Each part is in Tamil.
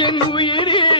என் உயிரில்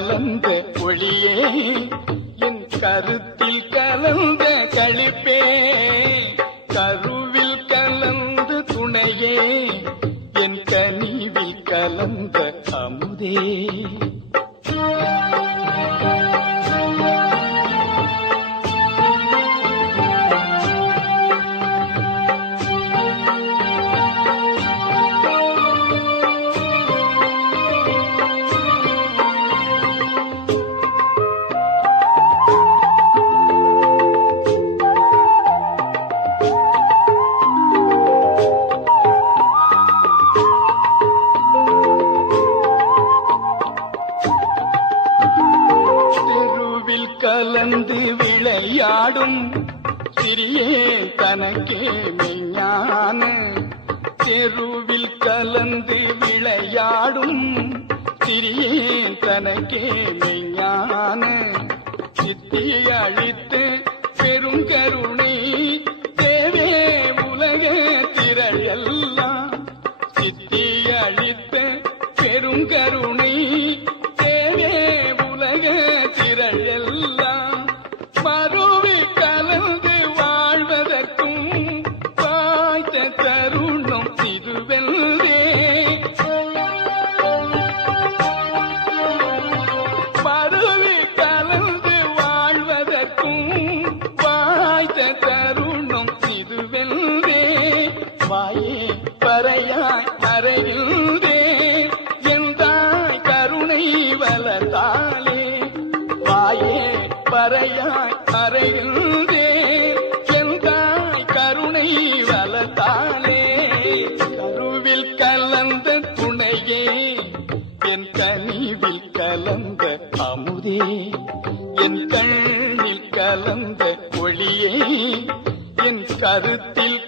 கலந்த ஒளியே என் கருத்தில் கலந்த கழிப்பே. கருவில் கலந்த துணையே என் கனிவில் கலந்த அமுதே. விளையாடும் சிறியே தனக்கே மெய்ஞான. செருவில் கலந்து விளையாடும் சிறியே தனக்கே மெய்ஞான. சித்தி அழித்து பெருங்கருணை கருத்தில்